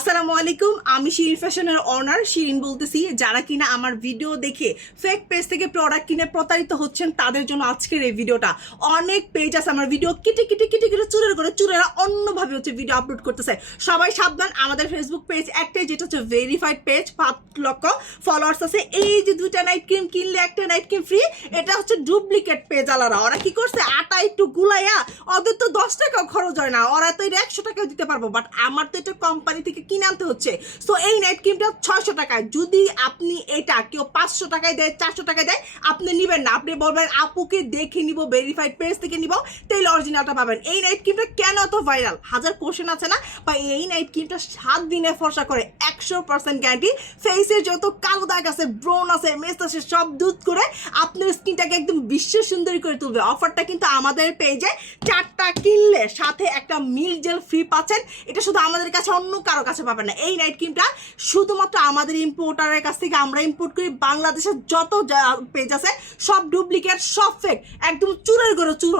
আসসালামু আলাইকুম, আমি শিরিন ফ্যাশনের অনার শিরিন বলতেছি। যারা কিনা আমার ভিডিও দেখে ফেক পেজ থেকে প্রোডাক্ট কিনে প্রতারিত হচ্ছেন তাদের জন্য আজকের এই ভিডিওটা। অনেক পেজ আছে আমার ভিডিও কেটে চুরেরা অন্যভাবে ভিডিও আপলোড করতেছে। সবাই সাবধান, আমাদের ফেসবুক পেজ একটাই, যেটা হচ্ছে ভেরিফাইড পেজ, 5 লক্ষ ফলোয়ার্স আছে। এই যে 2টা নাইট ক্রিম কিনলে একটা নাইট ক্রিম ফ্রি, এটা হচ্ছে ডুপ্লিকেট পেজ আলারা। ওরা কি করছে, আটা একটু গুলাইয়া, ওদের তো 10 টাকাও খরচ হয় না, ওরা তো এটা 100 টাকাও দিতে পারবো, বাট আমার তো এটা কোম্পানি থেকে কিনে আনতে হচ্ছে। সো এই নাইট ক্রিমটা 600 টাকায়, যদি আপনি এটা কেউ 500 টাকায় দেয়, 400 টাকায় দেয়, আপনি নিবেন না। আপনি বলবেন আপুকে দেখে নিব, ভেরিফাইড পেজ থেকে নিব, তাইলে অরিজিনালটা পাবেন। এই নাইট ক্রিমটা কেন এত ভাইরাল, হাজার কোশ্চেন আছে না। বা এই নাইট ক্রিমটা 7 দিনে ফর্সা করে, 100% গ্যারান্টি। ফেসের যত কালো দাগ আছে, ব্রোন আছে, মেস আছে, সব দুধ করে আপনার স্কিনটাকে একদম বিশ্ব সুন্দরী করে তুলবে। অফারটা কিন্তু আমাদের পেজে 4টা কিনলে সাথে একটা মিল্ক জেল ফ্রি পাচ্ছেন। এটা শুধু আমাদের কাছে, অন্য কারো কাছে পাবেন না। এই নাইট ক্রিমটা শুধুমাত্র আমাদের ইম্পোর্টারের কাছ থেকে আমরা ইম্পোর্ট করি। বাংলাদেশের যত পেজ আছে সব ডুপ্লিকেট, সব ফেক, একদম চুরের গড়ে চুর।